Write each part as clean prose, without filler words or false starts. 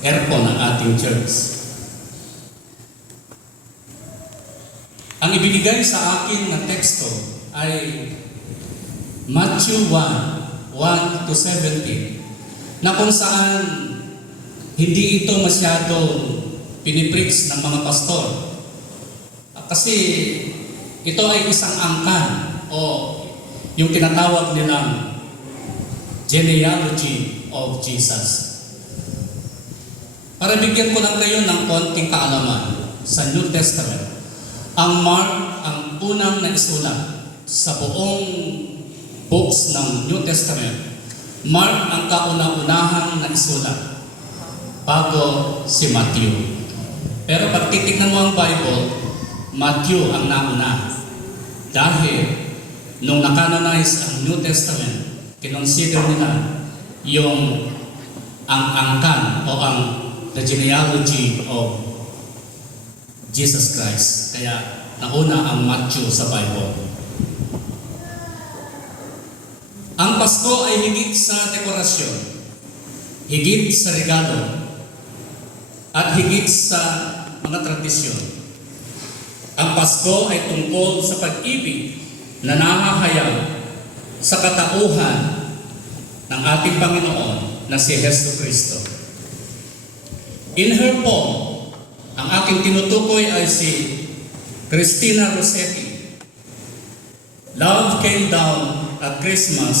aircon ng ating church. Ang ibinigay sa akin na teksto ay Matthew 1:1 to 17, na kung saan hindi ito masyadong pinipreach ng mga pastor. Kasi ito ay isang angkan o yung tinatawag nilang genealogy of Jesus. Para bigyan ko lang kayo ng konting kaalaman sa New Testament, ang Mark ang unang naisulat sa buong books ng New Testament. Mark ang kauna-unahang naisulat bago si Matthew. Pero pag titignan mo ang Bible, Matthew ang nauna. Dahil nung nakanonize ang New Testament, kinonsider nila yung ang angkan o the genealogy of Jesus Christ. Kaya nauna ang Matthew sa Bible. Ang Pasko ay higit sa dekorasyon, higit sa regalo, at higit sa mga tradisyon. Ang Pasko ay tungkol sa pag-ibig na namahayag sa katauhan ng ating Panginoon na si Hesus Kristo. In her poem, ang aking tinutukoy ay si Christina Rossetti. Love came down at Christmas,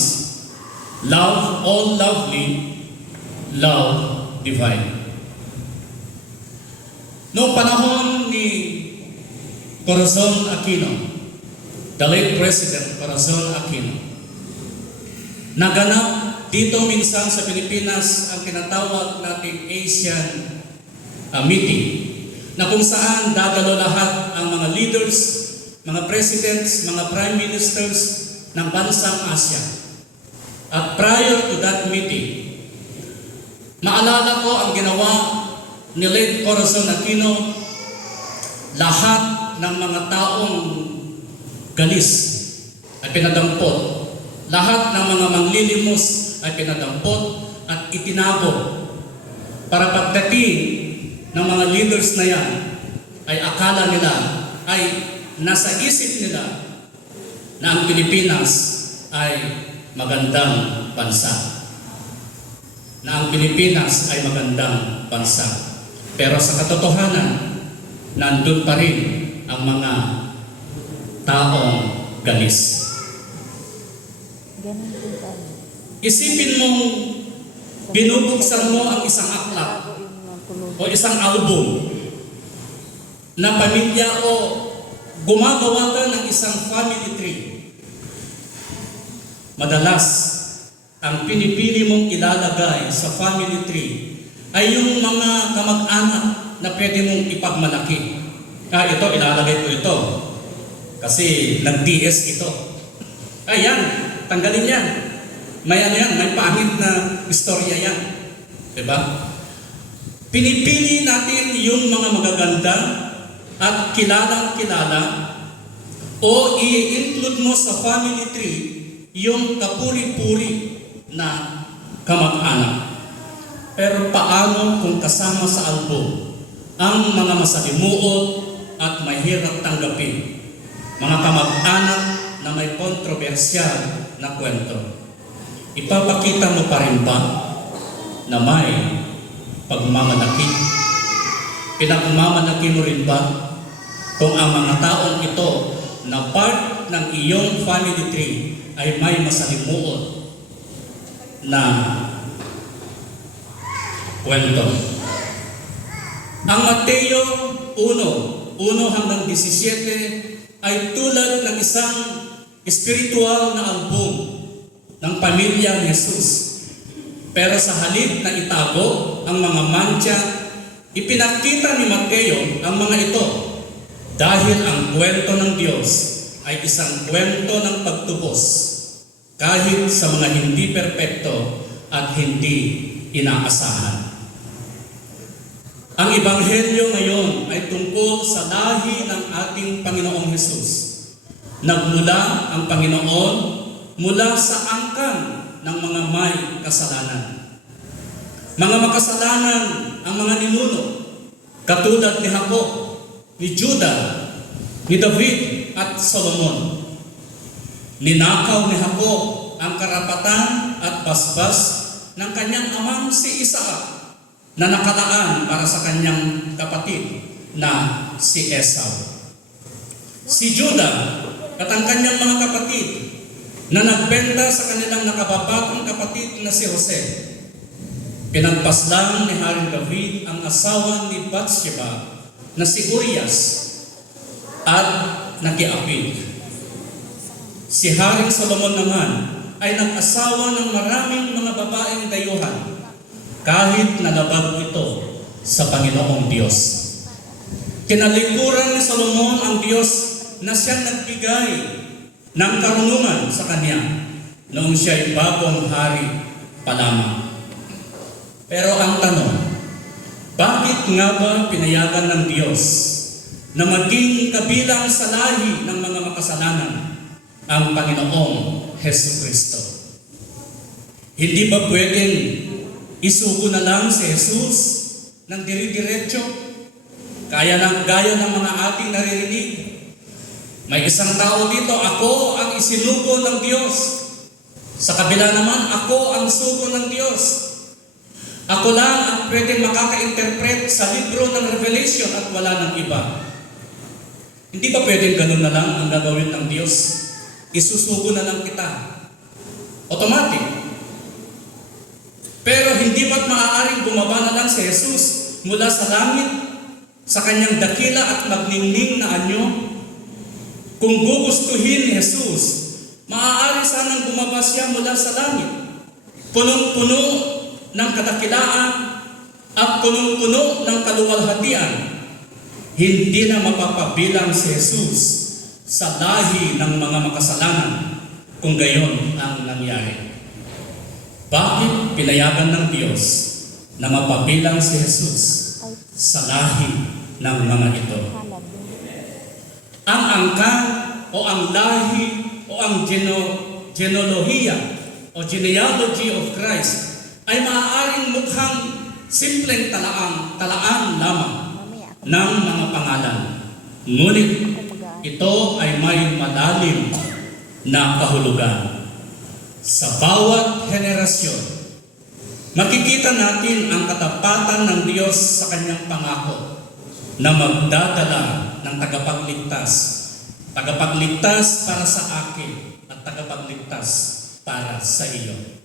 love all lovely, love divine. Noong panahon ni Corazon Aquino, the late President Corazon Aquino, naganap dito minsan sa Pilipinas ang tinatawag nating Asian meeting, na kung saan dadalo lahat ang mga leaders, mga presidents, mga prime ministers ng bansang Asia. At prior to that meeting, maalala ko ang ginawa ni late Corazon Aquino. Lahat ng mga taong galis ay pinadampot. Lahat ng mga manglilimos ay pinadampot at itinago para pagdating ng mga leaders na yan ay akala nila, ay nasa isip nila na ang Pilipinas ay magandang bansa. Na ang Pilipinas ay magandang bansa. Pero sa katotohanan, nandun pa rin ang mga taong galis. Isipin mong binubuksan mo ang isang aklat o isang album na pamilya o gumagawa ka ng isang family tree. Madalas, ang pinipili mong ilalagay sa family tree ay yung mga kamag-anak na pwede mong ipagmalaki. Ito, ilalagay ko ito kasi nag-DS ito. Yan, tanggalin yan. May ano yan, may pangit na istorya yan. Diba? Pinipili natin yung mga magaganda at kilalang-kilala, o i-include mo sa family tree yung kapuri-puri na kamag-anak. Pero paano kung kasama sa album ang mga masalimuot at mahirap tanggapin, mga kamag-anak na may kontrobersyal na kwento? Ipapakita mo pa rin ba na may pagmamalaki? Pinagmamalaki mo rin ba kung ang mga taong ito na part ng iyong family tree ay may masalimuot na kwento? Ang Mateo 1:1 hanggang 17 ay tulad ng isang espiritual na album ng pamilya ni Jesus. Pero sa halip na itago ang mga mantya, ipinakita ni Mateo ang mga ito dahil ang kwento ng Diyos ay isang kwento ng pagtubos kahit sa mga hindi perpekto at hindi inaasahan. Ang Ebanghelyo ngayon ay tungkol sa lahi ng ating Panginoong Hesus. Nagmula ang Panginoon mula sa angkan ng mga may kasalanan. Mga makasalanan ang mga ninuno, katulad ni Jacob, ni Judah, ni David at Solomon. Ninakaw ni Jacob ang karapatan at basbas ng kanyang amang si Isaac na nakalaan para sa kanyang kapatid na si Esau. Si Judah at ang kanyang mga kapatid na nagbenta sa kanilang nakababatang kapatid na si Jose. Pinagpaslang ni Haring David ang asawa ni Bathsheba na si Urias at nakiapid. Si Haring Solomon naman ay nag-asawa ng maraming mga babaeng dayuhan kahit nalabag ito sa Panginoong Diyos. Kinalikuran ni Solomon ang Diyos na siyang nagbigay ng karunungan sa kanya noong siya'y bagong hari pa lamang. Pero ang tanong, bakit nga ba pinayagan ng Diyos na maging kabilang sa lahi ng mga makasalanan ang Panginoong Jesucristo? Hindi ba pwedeng isugo na lang si Jesus ng diri-diretso? Gaya ng mga ating naririnig. May isang tao dito, ako ang isinugo ng Diyos. Sa kabila naman, ako ang sugo ng Diyos. Ako lang ang pwedeng makaka-interpret sa libro ng Revelation at wala ng iba. Hindi ba pwedeng ganun na lang ang gagawin ng Diyos? Isusugo na lang kita. Automatic. Pero hindi ba't maaaring bumaba na lang si Jesus mula sa langit, sa kanyang dakila at magningning na anyo? Kung gugustuhin ni Jesus, maaari sanang bumaba siya mula sa langit, punong-puno ng kadakilaan at punong-puno ng kaluwalhatian. Hindi na mapapabilang si Jesus sa lahi ng mga makasalanan kung gayon ang nangyari. Bakit pinayagan ng Diyos na mapabilang si Jesus sa lahi ng mga ito? Ang angkan o ang lahi o ang genealogy of Christ ay maaaring mukhang simpleng talaan lamang ng mga pangalan. Ngunit ito ay may malalim na kahulugan. Sa bawat henerasyon, makikita natin ang katapatan ng Diyos sa kanyang pangako na magdadala ng tagapagligtas para sa akin at tagapagligtas para sa iyo.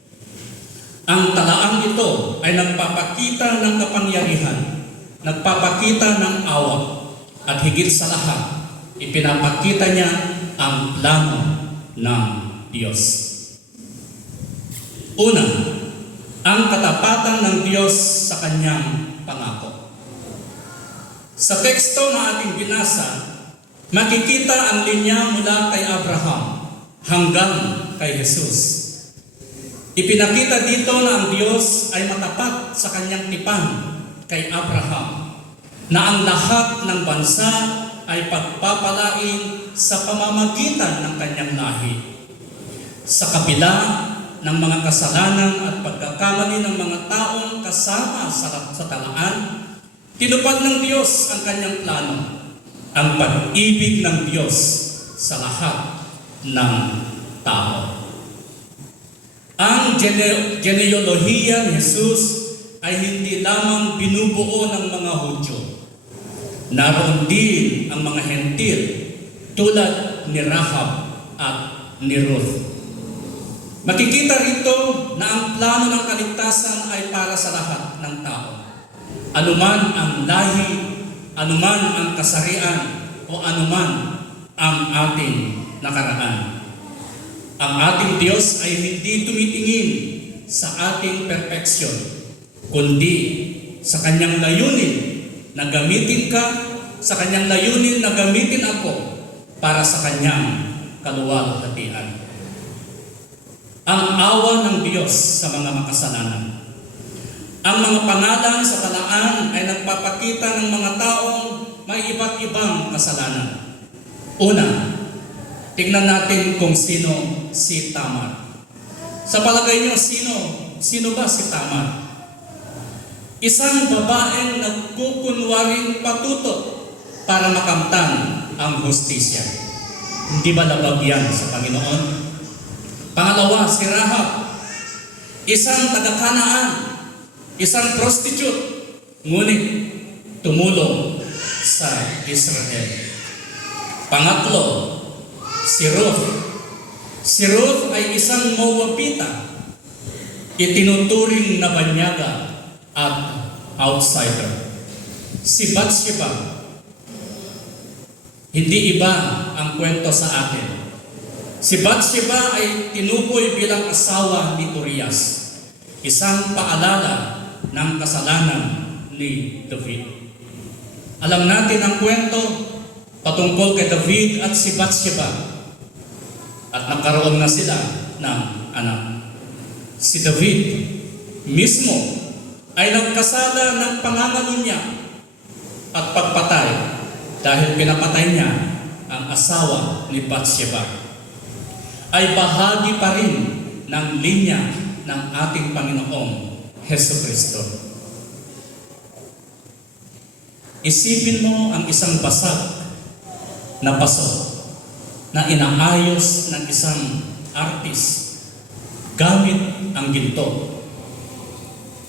Ang talaang ito ay nagpapakita ng kapangyarihan, nagpapakita ng awa, at higit sa lahat, ipinapakita niya ang plano ng Diyos. Una, ang katapatan ng Diyos sa kanyang pangako. Sa teksto na ating binasa, makikita ang linya mula kay Abraham hanggang kay Jesus. Ipinakita dito na ang Diyos ay matapat sa kanyang tipan kay Abraham, na ang lahat ng bansa ay pagpapalain sa pamamagitan ng kanyang lahi. Sa kabila ng mga kasalanan at pagkakamali ng mga taong kasama sa talaan, tinupad ng Diyos ang kanyang plano, ang pag-ibig ng Diyos sa lahat ng tao. Ang genealohiya ni Jesus ay hindi lamang binubuo ng mga Hudyo. Naroon din ang mga Hentil tulad ni Rahab at ni Ruth. Makikita rito na ang plano ng kaligtasan ay para sa lahat ng tao. Anuman ang lahi, anuman ang kasarian, o anuman ang ating nakaraan. Ang ating Diyos ay hindi tumitingin sa ating perfeksyon, kundi sa kanyang layunin na gamitin ka, sa kanyang layunin na gamitin ako para sa kanyang kaluwalhatian. Ang awa ng Diyos sa mga makasalanan. Ang mga pangalan sa talaan ay nagpapakita ng mga taong may iba't ibang kasalanan. Una, tingnan natin kung sino si Tamar. Sa palagay niyo, sino ba si Tamar? Isang babaeng nagkukunwaring patuto para makamtan ang hustisya. Hindi ba labag yan sa Panginoon? Pangalawa, si Rahab, isang taga-Kanaan, isang prostitute, ngunit tumulong sa Israel. Pangatlo, si Ruth. Si Ruth ay isang Moabita, itinuturing na banyaga at outsider. Si Bathsheba, hindi iba ang kwento sa atin. Si Bathsheba ay tinukoy bilang asawa ni Urias, isang paalala ng kasalanan ni David. Alam natin ang kwento patungkol kay David at si Bathsheba, at nagkaroon na sila ng anak. Si David mismo ay nagkasala ng pangangalunya at pagpatay dahil pinapatay niya ang asawa ni Bathsheba. Ay bahagi pa rin ng linya ng ating Panginoong Hesukristo. Isipin mo ang isang basag na paso na inaayos ng isang artist gamit ang ginto.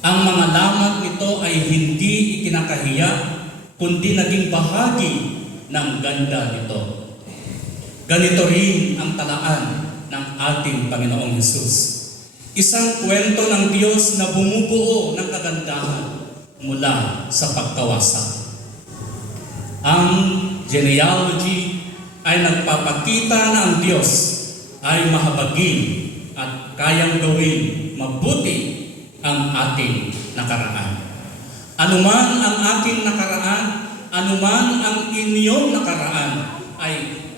Ang mga lamat nito ay hindi ikinakahiya, kundi naging bahagi ng ganda nito. Ganito rin ang talaan ng ating Panginoong Hesus. Isang kwento ng Diyos na bumubuo ng kagandahan mula sa pagkawasak. Ang genealogy ay nagpapakita na ang Diyos ay mahabagin at kayang gawin mabuti ang ating nakaraan. Anuman ang aking nakaraan, anuman ang inyong nakaraan, ay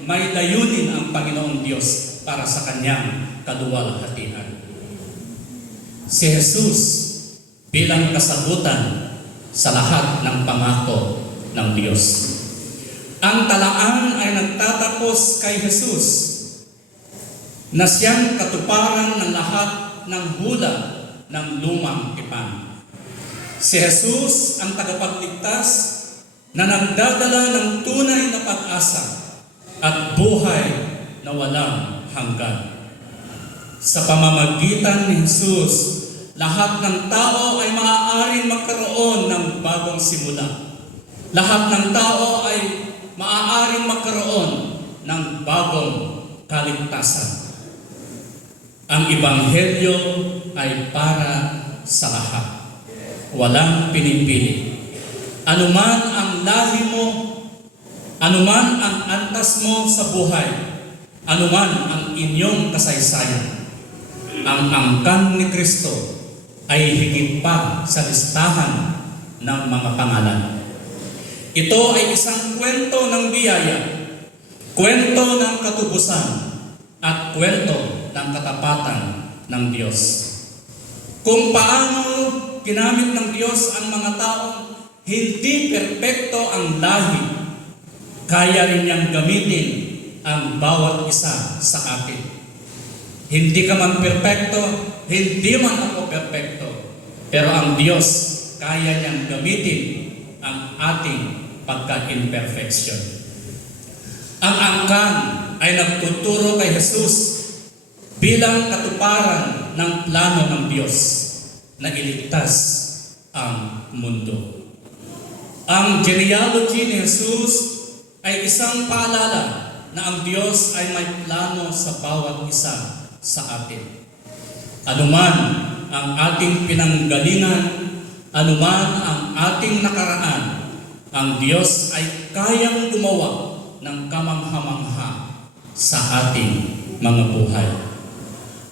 may layunin ang Panginoong Diyos para sa kanyang kaluwalhatian. Si Jesus bilang kasagutan sa lahat ng pangako ng Diyos. Ang talaan ay nagtatapos kay Jesus na siyang katuparan ng lahat ng hula ng lumang tipan. Si Jesus ang tagapagligtas na nagdadala ng tunay na pag-asa at buhay na walang hanggan. Sa pamamagitan ni Jesus, lahat ng tao ay maaaring magkaroon ng bagong simula. Lahat ng tao ay maaaring magkaroon ng bagong kaligtasan. Ang Ebanghelyo ay para sa lahat. Walang pinipili. Anuman ang lahi mo, anuman ang antas mo sa buhay, anuman ang inyong kasaysayan, ang angkan ni Kristo ay higit pa sa listahan ng mga pangalan. Ito ay isang kwento ng biyaya, kwento ng katubusan, at kwento ng katapatan ng Diyos. Kung paano ginamit ng Diyos ang mga taong hindi perpekto ang lahi, kaya rin niyang gamitin ang bawat isa sa atin. Hindi ka man perpekto, hindi man ako perpekto, pero ang Diyos kaya niyang gamitin ang ating pagka-imperfection. Ang angkan ay nagtuturo kay Jesus bilang katuparan ng plano ng Diyos na iligtas ang mundo. Ang genealogy ni Jesus ay isang paalala na ang Diyos ay may plano sa bawat isa sa atin. Anuman ang ating pinanggalingan, anuman ang ating nakaraan, ang Diyos ay kayang gumawa ng kamangha-mangha sa ating mga buhay.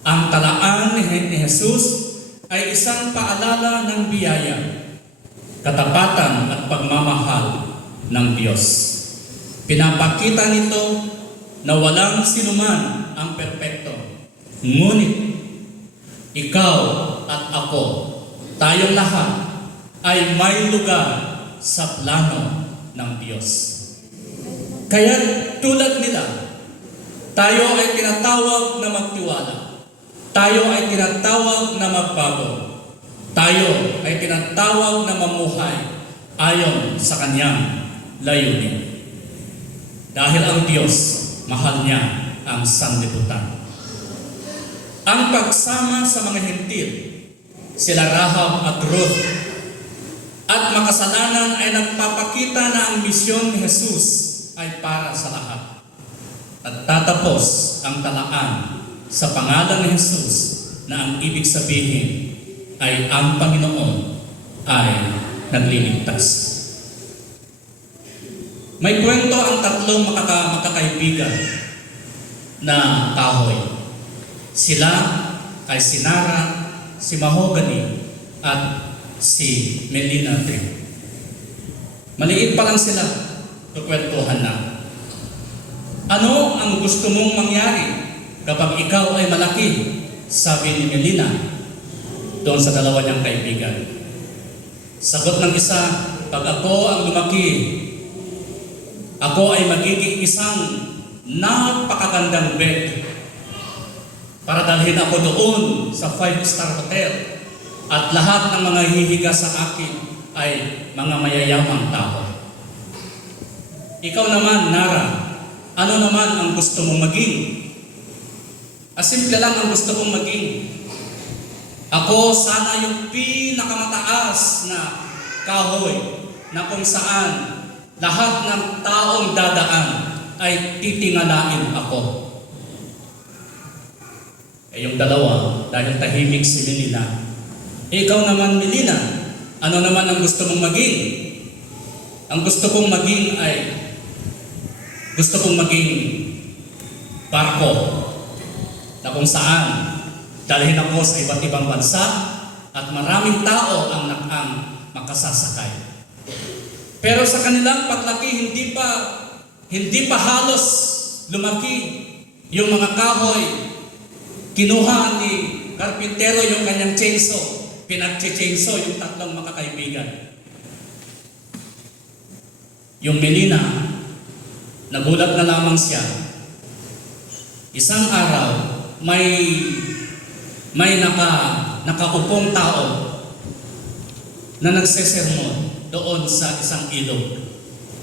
Ang talaan ni Jesus ay isang paalala ng biyaya, katapatan at pagmamahal ng Diyos. Pinapakita nito na walang sinuman ang perpekto. Ngunit ikaw at ako, tayong lahat, ay may lugar sa plano ng Diyos. Kaya tulad nila, tayo ay tinatawag na magtiwala. Tayo ay tinatawag na magbago. tayo ay tinatawag na mamuhay ayon sa kanyang layunin. Dahil ang Diyos, mahal niya ang sanlibutan. Ang pagsama sa mga hentil, sila Rahab at Ruth, at makasalanan ay nagpapakita na ang misyon ni Jesus ay para sa lahat. At tatapos ang talaan sa pangalan ni Jesus na ang ibig sabihin ay ang Panginoon ay nagliligtas. May kwento ang tatlong makakaibigan na kahoy. Sila ay si Nara, si Mahogany, at si Melina Tree. Maliit pa lang sila, kukwentuhan na. Ano ang gusto mong mangyari kapag ikaw ay malaki? Sabi ni Melina doon sa dalawa niyang kaibigan. Sagot ng isa, pag ako ang lumaki, ako ay magiging isang napakagandang bed para dalhin ako doon sa 5-star hotel at lahat ng mga hihiga sa akin ay mga mayayamang tao. Ikaw naman, Nara, ano naman ang gusto mong maging? Simple lang ang gusto kong maging. Ako sana yung pinakamataas na kahoy na kung saan lahat ng taong dadaan ay titingalain ako. Yung dalawa, dahil tahimik si Melina, ikaw naman, Melina, ano naman ang gusto mong maging? Ang gusto kong maging ay gusto kong maging barko na kung saan dalhin ako sa iba't ibang bansa at maraming tao ang makasasakay. Pero sa kanilang paglaki, hindi pa halos lumaki yung mga kahoy. Kinuha ni karpintero yung kanyang chainsaw. Pinag-chainsaw yung tatlong makakaibigan. Yung Melina, nagulat na lamang siya. Isang araw, may nakaupong tao na nagsesermon doon sa isang ilog.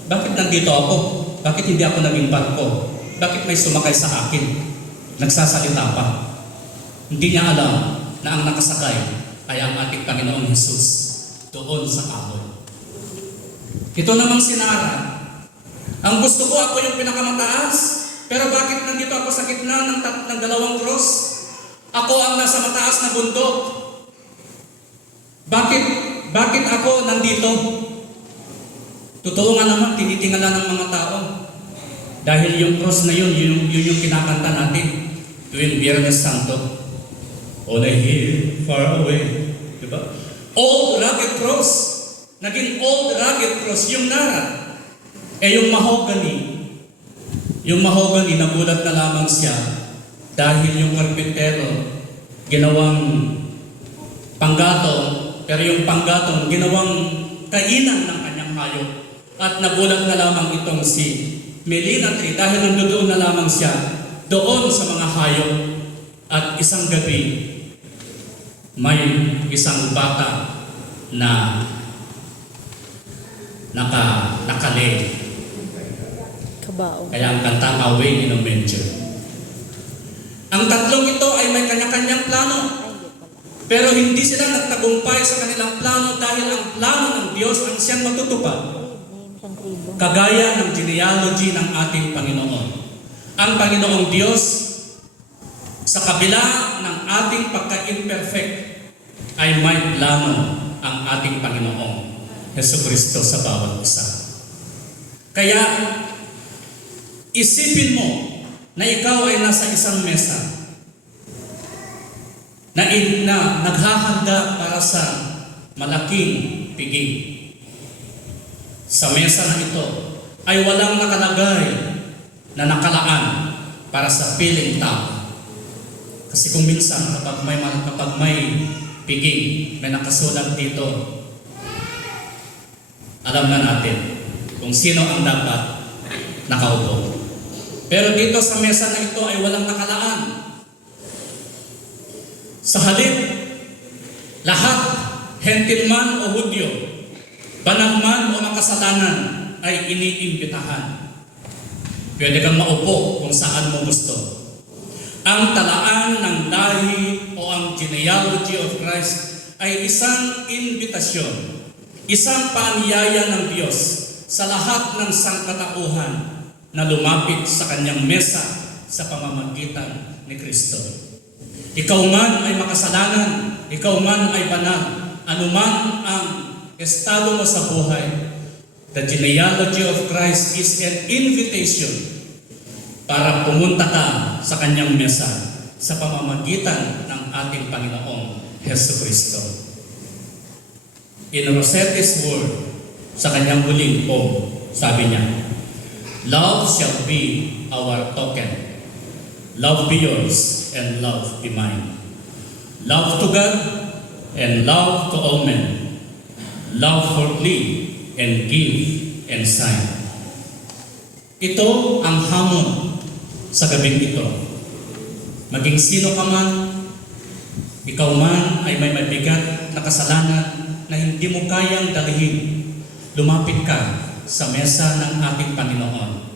Bakit nandito ako? Bakit hindi ako naging barko? Bakit may sumakay sa akin? Nagsasalita pa. Hindi niya alam na ang nakasakay ay ang ating Panginoong Jesus doon sa kahoy. Ito namang si Nara. Ang gusto ko, ako yung pinakamataas. Pero bakit nandito ako sa gitna ng dalawang cross? Ako ang nasa mataas na bundok. Bakit ako nandito? Totoo nga naman, tinitingala ng mga tao. Dahil yung cross na yun yung kinakanta natin tuwing Biyernes Santo. On a hill far away. Diba? Old rugged cross. Naging old rugged cross yung Nara. Yung Mahogany. Yung Mahogany, nagulat na lamang siya dahil yung karpintero ginawang panggatong, pero yung panggatong ginawang kainan ng kanyang hayop. At nagulat na lamang itong si Melina Tree dahil nandoon na lamang siya doon sa mga hayop. At isang gabi, may isang bata na nakale. Kabao. Kaya ang kanta, Away in a Manger. Ang tatlong ito ay may kanya-kanyang plano. Pero hindi sila nagtagumpay sa kanilang plano dahil ang plano ng Diyos ang siyang matutupad. Kagaya ng genealogy ng ating Panginoon. Ang Panginoong Diyos, sa kabila ng ating pagka-imperfect, ay may plano ang ating Panginoong Jesucristo sa bawat isa. Kaya, isipin mo na ikaw ay nasa isang mesa na naghahanda para sa malaking piging. Sa mesa na ito ay walang nakalagay na nakalaan para sa piling tao. Kasi kung minsan kapag may piging, may nakasulat dito, alam na natin kung sino ang dapat nakaupo. Pero dito sa mesa na ito ay walang nakalaan. Sa halip, lahat hentil man o Hudyo, banal man o makasalanan ay iniimbitahan. Pwede kang maupo kung saan mo gusto. Ang talaan ng lahi o ang genealogy of Christ ay isang imbitasyon, isang paanyaya ng Diyos sa lahat ng sangkatauhan na lumapit sa kanyang mesa sa pamamagitan ni Kristo. Ikaw man ay makasalanan, ikaw man ay banal, anuman ang estado mo sa buhay, the genealogy of Christ is an invitation para pumunta ka sa kanyang mesa sa pamamagitan ng ating Panginoong Hesus Kristo. In Rosette's word, sa kanyang huling poem, sabi niya, "Love shall be our token. Love be yours and love be mine. Love to God and love to all men. Love for plea and give and sign." Ito ang hamon sa gabing ito. Maging sino ka man, ikaw man ay may mabigat na kasalanan na hindi mo kayang dalhin, lumapit ka sa mesa ng ating Panginoon.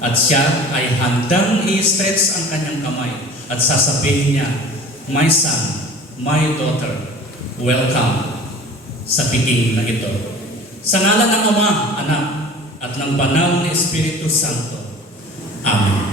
At siya ay handang i-stretch ang kanyang kamay at sasabihin niya, "My son, my daughter, welcome sa piling na ito." Sa ngalan ng Ama, Anak, at ng Banal na Espiritu Santo. Amen.